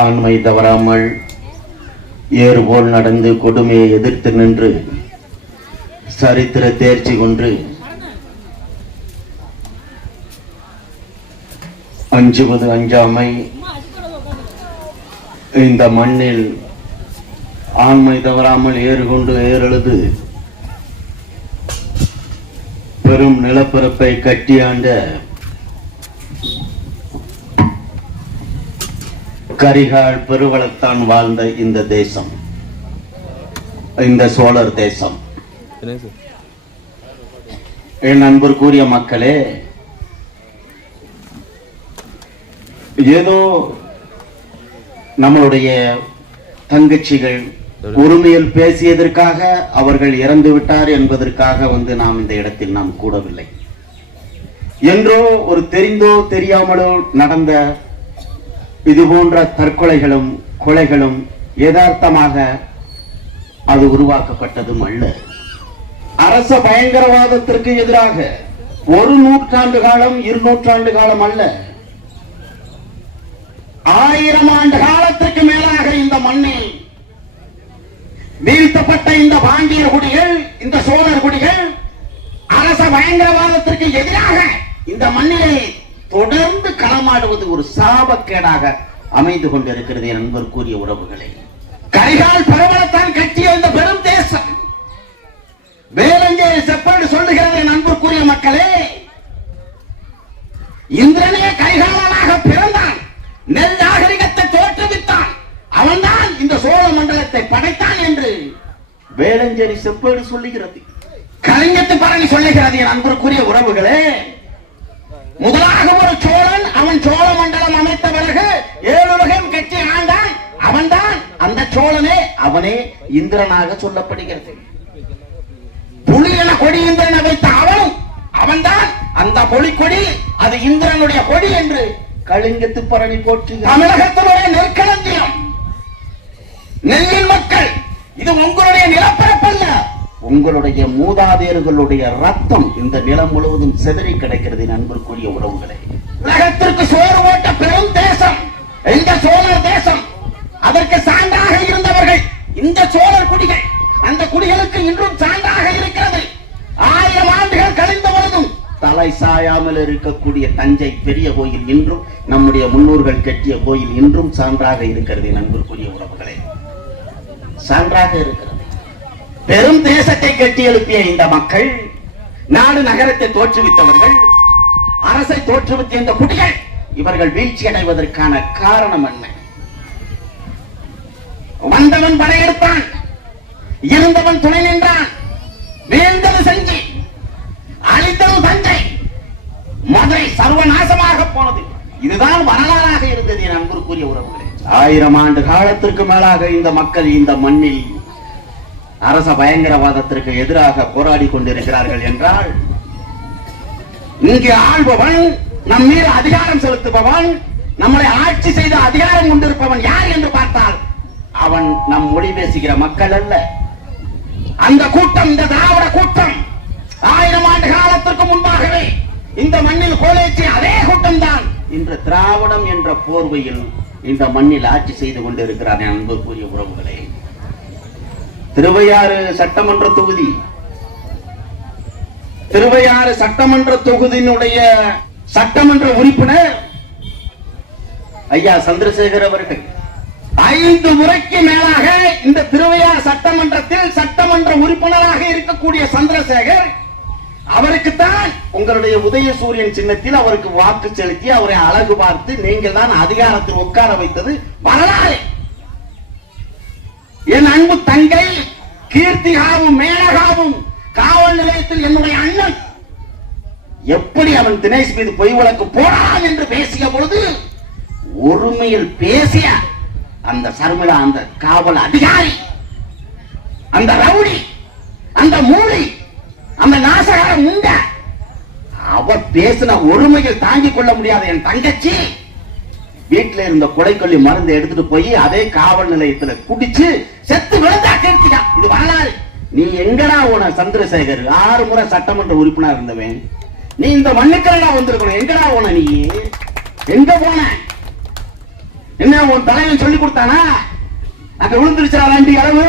ஆண்மை தவறாமல் ஏறுபோல் நடந்து கொடுமையை எதிர்த்து நின்று சரித்திர தேர்ச்சி கொண்டு அஞ்சுவது அஞ்சாமை. இந்த மண்ணில் ஆண்மை தவறாமல் ஏறுகொண்டு ஏறெழுது. பெரும் நிலப்பரப்பை கட்டியாண்ட கரிகால் பெருவளத்தான் வாழ்ந்த இந்த தேசம். இந்த சோழர் தேசம். என் நண்பர் கூறிய மக்களே ஏதோ நம்மளுடைய தங்கச்சிகள் உரிமையில் பேசியதற்காக அவர்கள் இறந்து விட்டார் என்பதற்காக வந்து நாம் இந்த இடத்தில் நாம் கூடவில்லை. என்றோ ஒரு தெரிந்தோ தெரியாமலோ நடந்த இது போன்ற தற்கொலைகளும் கொலைகளும் யதார்த்தமாக அது உருவாக்கப்பட்டதும் அல்ல. அரச பயங்கரவாதத்திற்கு எதிராக ஒரு நூற்றாண்டு காலம் இருநூற்றாண்டு காலம் அல்ல. ஆயிரம் ஆண்டு காலத்திற்கு மேலாக இந்த மண்ணில் வீழ்த்தப்பட்ட இந்த பாண்டியர் குடிகள் இந்த சோழர் குடிகள் அரச பயங்கரவாதத்திற்கு எதிராக இந்த மண்ணிலே தொடர்ந்து களமாடுவது ஒரு சாபக்கேடாக அமைந்து கொண்டிருக்கிறது என் நண்பர்க்குரிய உறவுகளே. கரிகால் பரவலத்தான் கட்டிய இந்த பெரும் தேசம். வேலஞ்சேரி செப்பாடு சொல்லுகிறது என் அன்புக்குரிய மக்களே. இந்திரனே கைகாலனாக பிறந்தான். நெல் நாகரிகத்தை தோற்றுவித்தான். அவன்தான் இந்த சோழ மண்டலத்தை படைத்தான் என்று வேலஞ்சேரி செப்பேடு சொல்லுகிறது. கலிங்கத்து பரணி சொல்லுகிறது என் அன்பருக்குரிய உறவுகளே. முதலாக ஒரு சோழன் அவன் சோழ மண்டலம் அமைத்த பிறகு ஏழுலகம் கட்சி ஆண்டான். அவன்தான் அந்த சோழனே அவனே இந்திரனாக சொல்லப்படுகிறது. புலி என கொடி இந்திரனை வைத்த அவனும் அவன்தான் அந்த பொலிக்கொடி அது இந்திரனுடைய கொடி என்று கலிங்கத்து பரணி போற்று. தமிழகத்தினுடைய நெற்களஞ்சியம். நெல்லின் மக்கள் இது உங்களுடைய நிலப்பரப்பல்ல. உங்களுடைய மூதாதையர்களுடைய ரத்தம் இந்த நிலம் முழுவதும் சிதறி கிடைக்கிறது என் உறவுகளை. உலகத்திற்கு சோறு ஓட்ட பெரும் தேசம் இந்த சோழர் தேசம். அதற்கு சான்றாக இருந்தவர்கள் இந்த சோழர் குடிகள். அந்த குடிகளுக்கு இன்றும் சான்றாக இருக்கிறது. ஆயிரம் ஆண்டுகள் கழிந்த பொழுதும் தலை சாயாமல் இருக்கக்கூடிய தஞ்சை பெரிய கோயில் இன்றும் நம்முடைய முன்னோர்கள் கட்டிய கோயில் இன்றும் சான்றாக இருக்கிறது என் உறவுகளை. சான்றாக இருக்கிறது. பெரும் தேசத்தை கட்டி எழுப்பிய இந்த மக்கள் நாடு நகரத்தை தோற்றுவித்தவர்கள் அரசை தோற்றுவித்த இந்த குடிகள் இவர்கள் வீழ்ச்சி அடைவதற்கான காரணம் என்ன? வந்தவன் படையெடுத்தான் இருந்தவன் துணை நின்றான் வீழ்ந்தது செஞ்சு அழித்தது தஞ்சை மதுரை சர்வநாசமாக போனது. இதுதான் வரலாறாக இருந்தது என் அன்புக்குரிய உறவுகளே. ஆயிரம் ஆண்டு காலத்திற்கு மேலாக இந்த மக்கள் இந்த மண்ணில் அரச பயங்கரவாதத்திற்கு எதிராக போராடி கொண்டிருக்கிறார்கள் என்றால் இங்கே ஆள்பவன் நம் மீது அதிகாரம் செலுத்துபவன் நம்மளை ஆட்சி செய்த அதிகாரம் கொண்டிருப்பவன் யார் என்று பார்த்தால் அவன் நம் மொழி பேசுகிற மக்கள் அல்ல. அந்த கூட்டம் இந்த திராவிட கூட்டம் ஆயிரம் ஆண்டு காலத்திற்கு முன்பாகவே இந்த மண்ணில் கோலேற்றிய அதே கூட்டம் தான் இன்று திராவிடம் என்ற போர்வையில் இந்த மண்ணில் ஆட்சி செய்து கொண்டிருக்கிறார் என்பது அன்புக்குரிய உறவுகளே. திருவையாறு சட்டமன்ற தொகுதி. திருவையாறு சட்டமன்ற தொகுதியினுடைய சட்டமன்ற உறுப்பினர் ஐயா சந்திரசேகர் அவர்கள். ஐந்து முறைக்கு மேலாக இந்த திருவையாறு சட்டமன்றத்தில் சட்டமன்ற உறுப்பினராக இருக்கக்கூடிய சந்திரசேகர் அவருக்குத்தான் உங்களுடைய உதயசூரியன் சின்னத்தில் அவருக்கு வாக்கு செலுத்தி அவரை அழகு பார்த்து நீங்கள் தான் அதிகாரத்தில் உட்கார வைத்தது வரலாறு. என் அன்பு தங்கை கீர்த்திகாவும் மேனகாவும் காவல் நிலையத்தில் என்னுடைய அண்ணன். எப்படி அவன் தினேஷ் மீது பொய் வழக்கு போடான் என்று பேசிய பொழுது ஒருமையில் பேசிய அந்த சர்மிளா அந்த காவல் அதிகாரி அந்த ரவுடி அந்த மூளை அந்த நாசகார முண்ட அவ பேசின ஒருமையில் தாங்கிக் கொள்ள முடியாத என் தங்கச்சி வீட்டுல இருந்த கொடைக்கொல்லி மருந்து எடுத்துட்டு போய் அதே காவல் நிலையத்துல குடிச்சு செத்து விழுந்து கேட்கிறா இது வரலாறு. நீ எங்கடா உன சந்திரசேகர்? ஆறு முறை சட்டமன்ற உறுப்பினர் இருந்தவன். நீ இந்த மண்ணுக்கெல்லாம் வந்திருக்கணும். எங்கடா உன நீ? எங்க போன? என்ன உன் தலைவன் சொல்லி கொடுத்தானா? அங்க விழுந்துருச்சா ரெண்டு அளவு.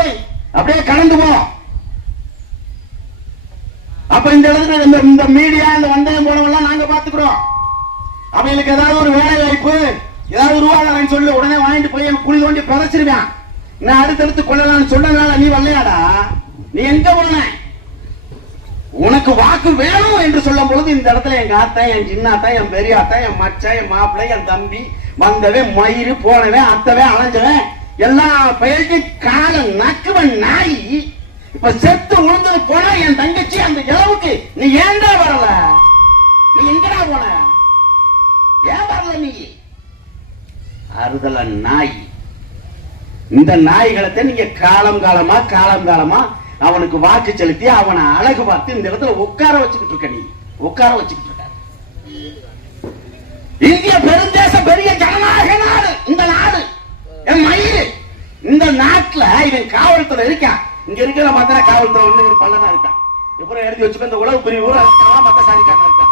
அப்படியே கலந்து போ. அப்ப இந்த இடத்துல இந்த இந்த மீடியா இந்த வந்தயம் போனவெல்லாம் நாங்க பாத்துக்கிறோம் அவங்களுக்கு ஏதாவது ஒரு வேலை வாய்ப்பு ஏதாவது உருவாதாரம் சொல்லி உடனே வாங்கிட்டு போய் அவன் குழி தோண்டி பறச்சிருவேன் நான் அடுத்தடுத்து கொள்ளலாம்னு சொன்னதுனால நீ வரலையாடா? நீ எங்க போன? உனக்கு வாக்கு வேணும் என்று சொல்லும் பொழுது இந்த இடத்துல எங்க ஆத்தா என் சின்னாத்தா என் பெரியாத்தா என் மச்சான் என் மாப்பிள்ளை என் தம்பி வந்தவன் மயிறு போனவன் அத்தவன் அலைஞ்சவன் எல்லா பெயர்ச்சி கால நக்குவன் நாய். இப்ப செத்து உழுந்தது போனா என் தங்கச்சி அந்த இளவுக்கு. நீ ஏன்டா வரல? நீ எங்கடா போன? ஏன் வரல நீ? அறுதல நாய். இந்த நாய்களத்தை நீங்க காலம் காலமா காலம் காலமா அவனுக்கு வாக்கு செலுத்தி அவனை அழகு பார்த்து இந்த இடத்துல உட்கார வச்சுக்கிட்டு இருக்க நீ. உட்கார வச்சுக்கிட்டு இருக்க. இந்திய பெருந்தேசம் பெரிய ஜனநாயக நாடு. இந்த நாடு. என் மயிறு இந்த நாட்டுல இவன் காவல்துறை இருக்கான் இங்க இருக்கிற மாத்திர காவல்துறை ஒண்ணு ஒரு பல்லனா இருக்கான் எப்படி எழுதி வச்சுக்கோ இந்த உலக பிரிவு ஊரா மத்த சாதிக்காரன் இருக்கான்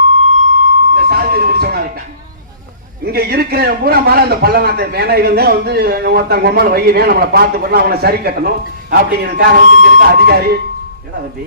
இந்த சாதி பிடிச்சவனா இருக்கான் இங்க இருக்கிற பூரா மாற அந்த பள்ளநாட்டை வேணா இவன் வந்து ஒருத்தன் கொம்மல் வையவே நம்மளை பார்த்து பண்ண அவனை சரி கட்டணும் அப்படிங்கிறதுக்காக வந்து இங்க இருக்க அதிகாரி. ஏடா தம்பி?